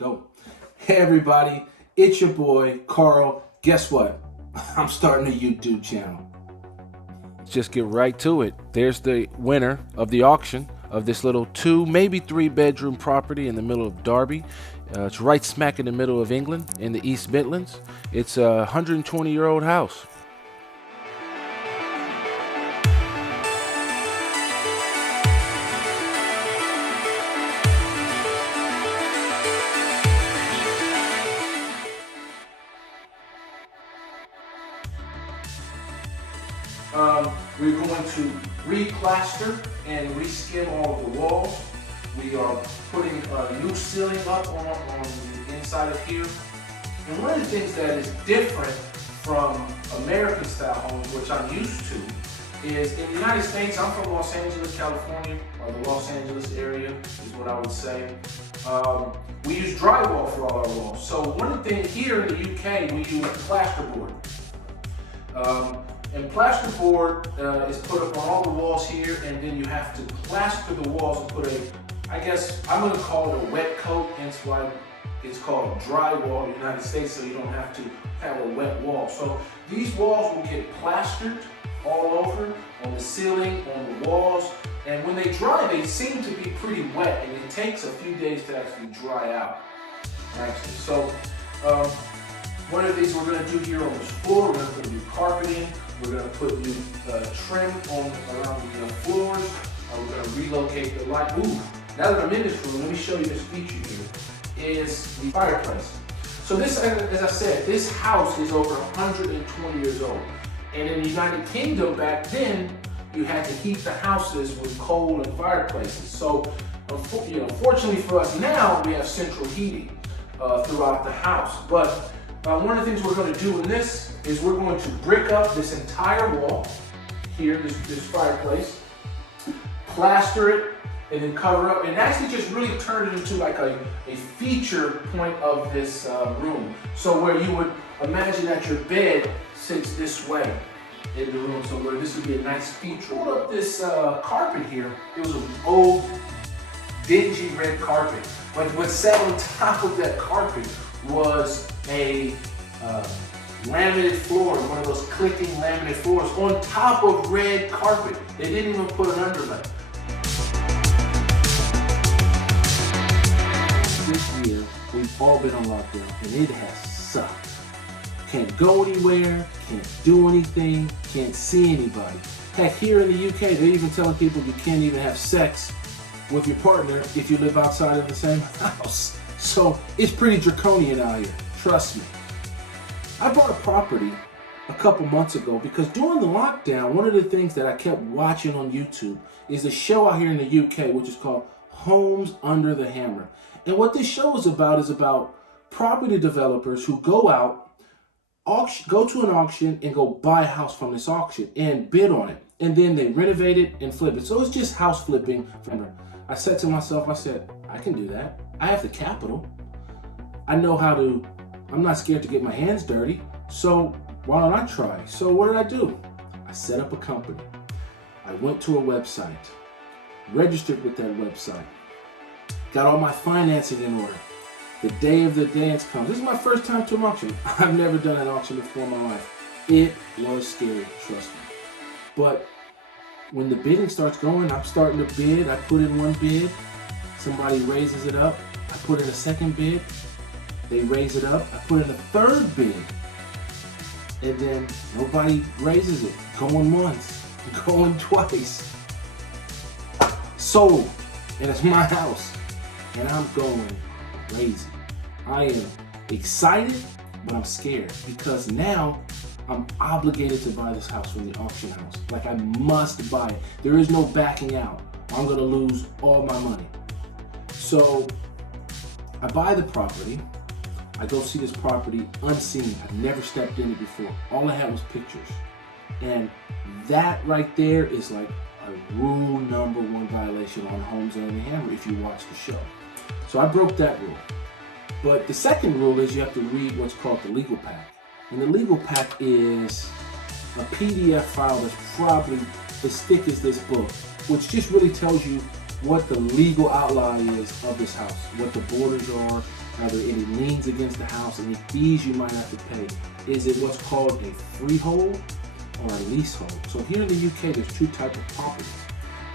Go. Hey everybody, it's your boy, Karl. Guess what? I'm starting a YouTube channel. Let's just get right to it. There's the winner of the auction of this little 2, maybe 3-bedroom property in the middle of Derby. It's right smack in the middle of England in the East Midlands. It's a 120-year-old house. We're going to re-plaster and reskim all of the walls. We are putting a new ceiling up on the inside of here. And one of the things that is different from American style homes, which I'm used to, is in the United States, I'm from Los Angeles, California, or the Los Angeles area is what I would say. We use drywall for all our walls. So one thing here in the UK, we use plasterboard. And plasterboard is put up on all the walls here, and then you have to plaster the walls and put I guess I'm going to call it a wet coat, hence why it's called drywall in the United States, so you don't have to have a wet wall. So these walls will get plastered all over, on the ceiling, on the walls, and when they dry, they seem to be pretty wet, and it takes a few days to actually dry out, actually. So one of the things we're going to do here on this floor, we're going to put new carpeting. We're going to put new trim around the floors. We're going to relocate the light. Ooh, now that I'm in this room, let me show you this feature here, is the fireplace. So this, as I said, this house is over 120 years old. And in the United Kingdom back then, you had to heat the houses with coal and fireplaces. So unfortunately for us now, we have central heating throughout the house. But one of the things we're going to do in this is we're going to brick up this entire wall here, this fireplace, plaster it, and then cover up, and actually just really turn it into like a feature point of this room. So where you would imagine that your bed sits this way in the room, so where this would be a nice feature. Pulled up this carpet here. It was an old, dingy red carpet. But what sat on top of that carpet was a laminate floor, one of those clicking laminate floors on top of red carpet. They didn't even put an underlay. This year, we've all been on lockdown, and it has sucked. Can't go anywhere, can't do anything, can't see anybody. Heck, here in the UK, they're even telling people you can't even have sex with your partner if you live outside of the same house. So it's pretty draconian out here, trust me. I bought a property a couple months ago because during the lockdown, one of the things that I kept watching on YouTube is a show out here in the UK, which is called Homes Under the Hammer. And what this show is about property developers who go out, go to an auction and go buy a house from this auction and bid on it. And then they renovate it and flip it. So it's just house flipping. I said to myself, I can do that. I have the capital. I know how to, I'm not scared to get my hands dirty. So why don't I try? So what did I do? I set up a company. I went to a website, registered with that website, got all my financing in order. The day of the dance comes. This is my first time to an auction. I've never done an auction before in my life. It was scary, trust me. But when the bidding starts going, I'm starting to bid. I put in one bid. Somebody raises it up. I put in a second bid. They raise it up. I put in a third bid. And then nobody raises it. Going once, going twice. Sold. And it's my house. And I'm going crazy. I am excited, but I'm scared because now I'm obligated to buy this house from the auction house. Like, I must buy it. There is no backing out. I'm gonna lose all my money. So I buy the property. I go see this property unseen. I've never stepped in it before. All I had was pictures. And that right there is like a rule number 1 violation on Homes Under the Hammer if you watch the show. So I broke that rule. But the second rule is you have to read what's called the legal pack. And the legal pack is a PDF file that's probably as thick as this book, which just really tells you what the legal outline is of this house, what the borders are, Are there any liens against the house? Any fees you might have to pay? Is it what's called a freehold or a leasehold? So here in the UK, there's two types of properties.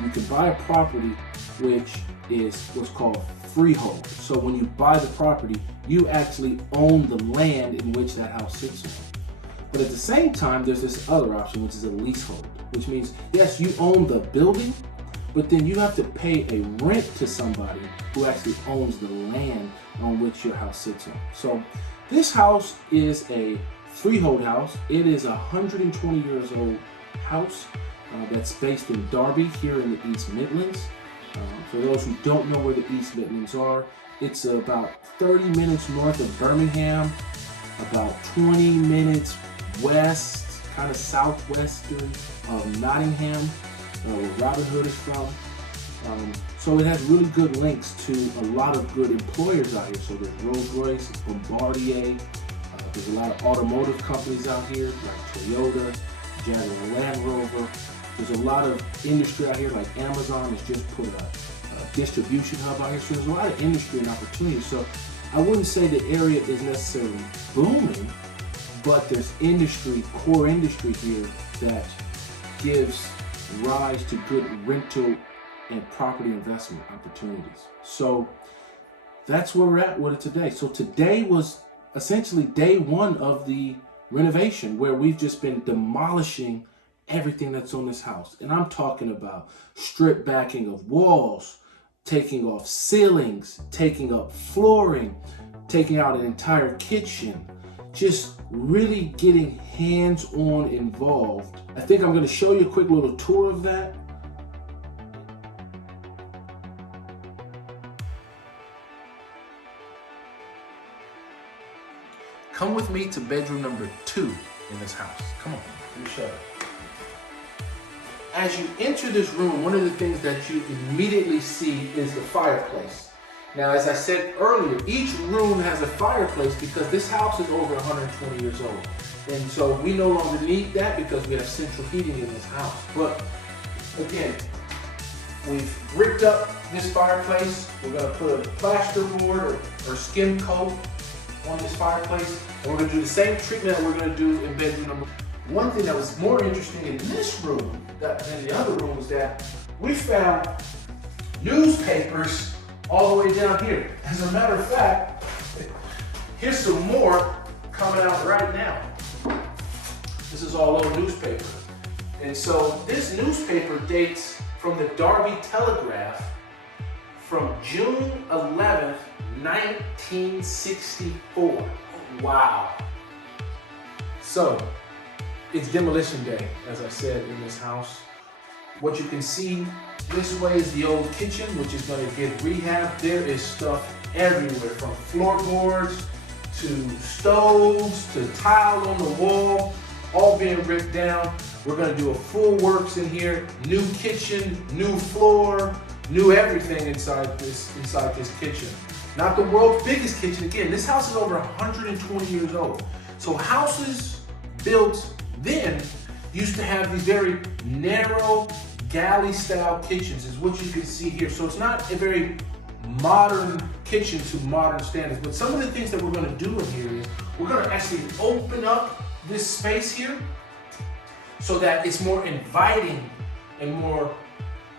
You can buy a property which is what's called freehold. So when you buy the property, you actually own the land in which that house sits on. But at the same time, there's this other option, which is a leasehold, which means, yes, you own the building, but then you have to pay a rent to somebody who actually owns the land on which your house sits on. So this house is a freehold house. It is a 120 years old house that's based in Derby here in the East Midlands. For those who don't know where the East Midlands are, it's about 30 minutes north of Birmingham, about 20 minutes west, kind of southwestern of Nottingham, where Robin Hood is from. So it has really good links to a lot of good employers out here. So there's Rolls-Royce, Bombardier, there's a lot of automotive companies out here like Toyota, Jaguar Land Rover. There's a lot of industry out here like Amazon has just put a distribution hub out here. So there's a lot of industry and opportunity. So I wouldn't say the area is necessarily booming, but there's industry, core industry here that gives rise to good rental and property investment opportunities. So that's where we're at with it today. So today was essentially day one of the renovation, where we've just been demolishing everything that's on this house. And I'm talking about strip backing of walls, taking off ceilings, taking up flooring, taking out an entire kitchen, just really getting hands-on involved. I think I'm going to show you a quick little tour of that. Come with me to bedroom number 2 in this house. Come on, let me show you. As you enter this room, one of the things that you immediately see is the fireplace. Now, as I said earlier, each room has a fireplace because this house is over 120 years old. And so we no longer need that because we have central heating in this house. But again, we've bricked up this fireplace. We're gonna put a plasterboard or skim coat on this fireplace. And we're gonna do the same treatment that we're gonna do in bedroom number. One thing that was more interesting in this room than the other room was that we found newspapers all the way down here. As a matter of fact, here's some more coming out right now. This is all old newspaper. And so this newspaper dates from the Derby Telegraph from June 11th, 1964. Wow. So, it's demolition day, as I said, in this house. What you can see this way is the old kitchen, which is going to get rehabbed. There is stuff everywhere, from floorboards to stoves to tile on the wall, all being ripped down. We're going to do a full works in here, new kitchen, new floor, new everything inside this kitchen. Not the world's biggest kitchen. Again, this house is over 120 years old. So houses built then used to have these very narrow galley style kitchens, is what you can see here. So it's not a very modern kitchen to modern standards, but some of the things that we're going to do in here is we're going to actually open up this space here so that it's more inviting and more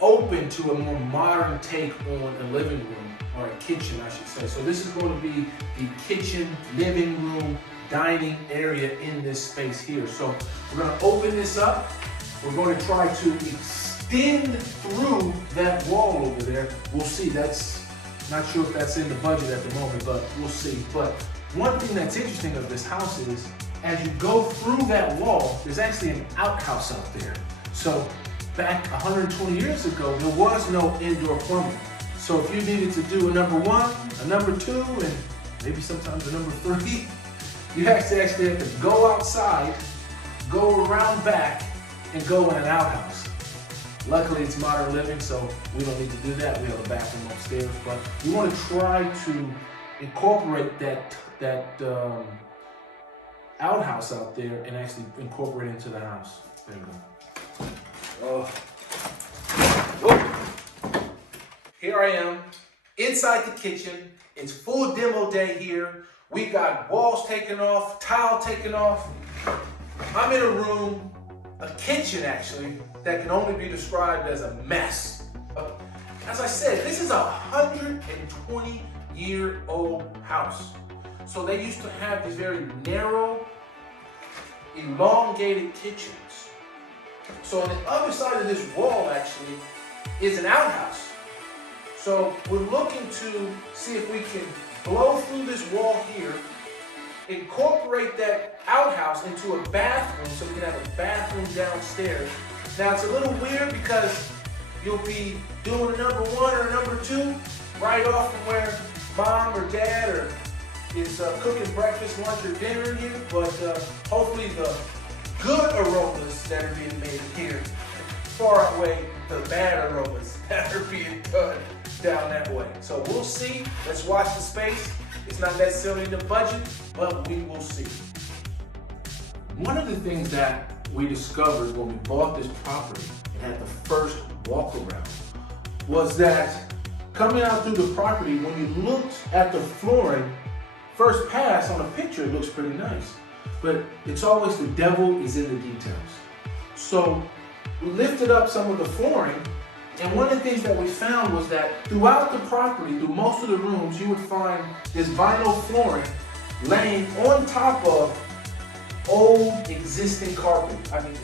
open to a more modern take on a living room, or a kitchen, I should say. So this is going to be the kitchen, living room, dining area in this space here. So we're going to open this up. We're going to try to extend through that wall over there. We'll see. That's not sure if that's in the budget at the moment, but we'll see. But one thing that's interesting of this house is as you go through that wall, there's actually an outhouse out there. So back 120 years ago, there was no indoor plumbing. So if you needed to do a number 1, a number 2, and maybe sometimes a number 3, you actually have to go outside, go around back, and go in an outhouse. Luckily, it's modern living, so we don't need to do that. We have a bathroom upstairs, but we want to try to incorporate that outhouse out there and actually incorporate it into the house. There we go. Oh. Here I am inside the kitchen. It's full demo day here. We got walls taken off, tile taken off. I'm in a room, a kitchen actually, that can only be described as a mess. As I said, this is a 120-year-old house. So they used to have these very narrow, elongated kitchens. So on the other side of this wall actually is an outhouse. So we're looking to see if we can blow through this wall here, incorporate that outhouse into a bathroom so we can have a bathroom downstairs. Now it's a little weird because you'll be doing a number one or a number two right off from where mom or dad or is cooking breakfast, lunch, or dinner in here, but hopefully the good aromas that are being made here far outweigh the bad aromas that are being done down that way. So we'll see. Let's watch the space. It's not necessarily in the budget, but we will see. One of the things that we discovered when we bought this property and had the first walk around was that coming out through the property, when you looked at the flooring, first pass on a picture, it looks pretty nice. But it's always the devil is in the details. So we lifted up some of the flooring, and one of the things that we found was that throughout the property, through most of the rooms, you would find this vinyl flooring laying on top of old existing carpet. I mean,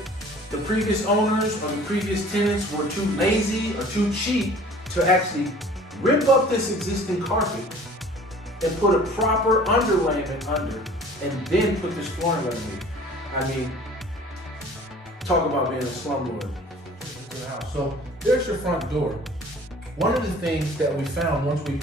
the previous owners or the previous tenants were too lazy or too cheap to actually rip up this existing carpet and put a proper underlayment under, and then put this flooring underneath. I mean, talk about being a slumlord into the house. So there's your front door. One of the things that we found once we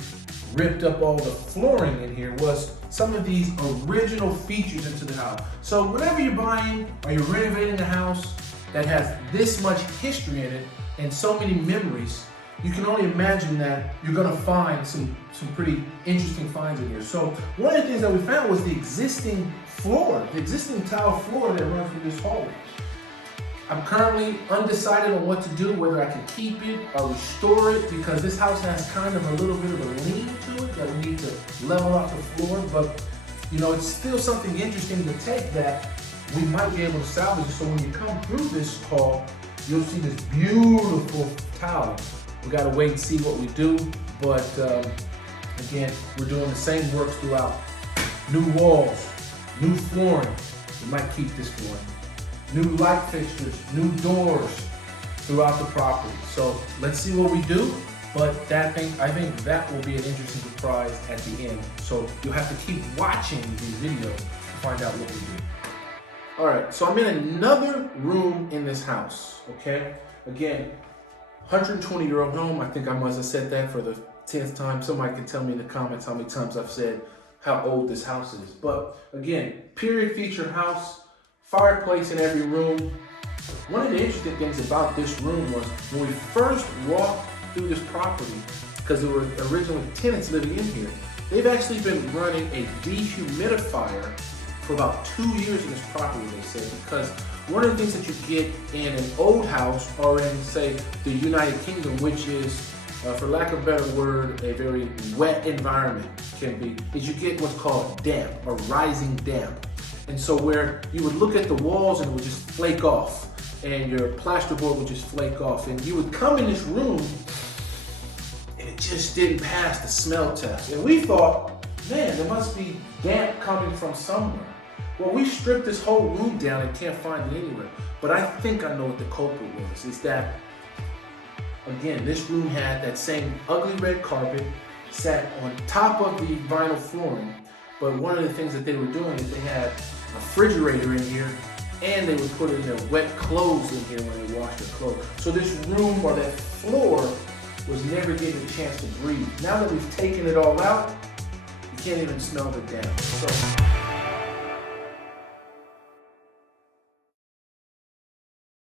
ripped up all the flooring in here was some of these original features into the house. So whenever you're buying or you're renovating a house that has this much history in it and so many memories, you can only imagine that you're gonna find some pretty interesting finds in here. So one of the things that we found was the existing floor, the existing tile floor that runs through this hallway. I'm currently undecided on what to do, whether I can keep it or restore it, because this house has kind of a little bit of a lean to it that we need to level off the floor. But you know, it's still something interesting to take that we might be able to salvage it. So when you come through this hall, you'll see this beautiful tile. We gotta wait and see what we do, but again, we're doing the same work throughout. New walls, new flooring. We might keep this flooring. New light fixtures, new doors throughout the property. So let's see what we do, but I think that will be an interesting surprise at the end. So you'll have to keep watching these videos to find out what we do. All right, so I'm in another room in this house, okay? Again, 120-year-old home. I think I must have said that for the 10th time. Somebody can tell me in the comments how many times I've said how old this house is. But again, period feature house, fireplace in every room. One of the interesting things about this room was when we first walked through this property, because there were originally tenants living in here, they've actually been running a dehumidifier for about 2 years in this property, they say, because one of the things that you get in an old house or in, say, the United Kingdom, which is, for lack of a better word, a very wet environment can be, is you get what's called damp or rising damp. And so where you would look at the walls and it would just flake off, and your plasterboard would just flake off, and you would come in this room and it just didn't pass the smell test. And we thought, man, there must be damp coming from somewhere. Well, we stripped this whole room down and can't find it anywhere. But I think I know what the culprit was. Is that, again, this room had that same ugly red carpet, sat on top of the vinyl flooring. But one of the things that they were doing is they had a refrigerator in here, and they would put in their wet clothes in here when they washed their clothes. So this room or that floor was never getting a chance to breathe. Now that we've taken it all out, you can't even smell the damp. So